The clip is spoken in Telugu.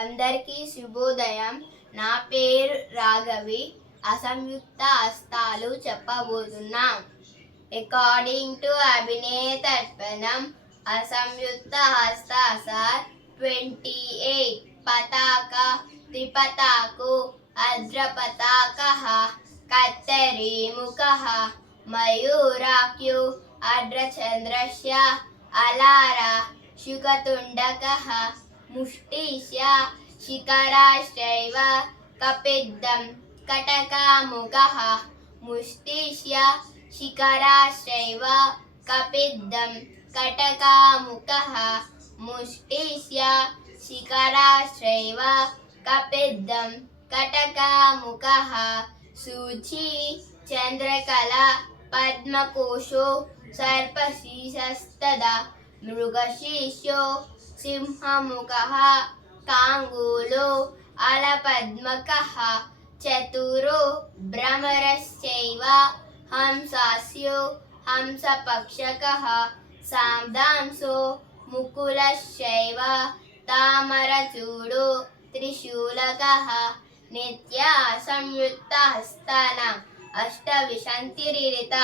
అందరికీ శుభోదయం. నా పేరు రాఘవి. అసంయుక్త హస్తాలు చెప్పబోతున్నాం. అకార్డింగ్ టు అభినేత అర్పణం అసంయుక్త హస్తాసార్ ట్వంటీ ఎయిట్. పతాక త్రిపతాకు అద్రపతాక కత్తరీముఖ మయూరాఖ్యు మయూరాక్యు అడ్రచంద్రస్య అలార శుకతుండకः मुष्टिशा शिखराश्रैव कपिद्धं कटकामुखः। मुष्टिशा शिखराश्रैव कपिद्धं कटकामुखः। मुष्टिशा शिखराश्रैव कपिद्धं कटकामुखः। सूची चन्द्रकला पद्मकोशो सर्पशीशस्तदा मृगशीशो సింహముఖ కాంగూలో అలపద్మక చతురు భ్రమరశ్చైవ హంసాస్యు హంసపక్షక సాందాంసో ముకులశ్చైవ తామరచూడు త్రిశూలక నిత్య సంయుక్త హస్తాన అష్టవిశంతిరిత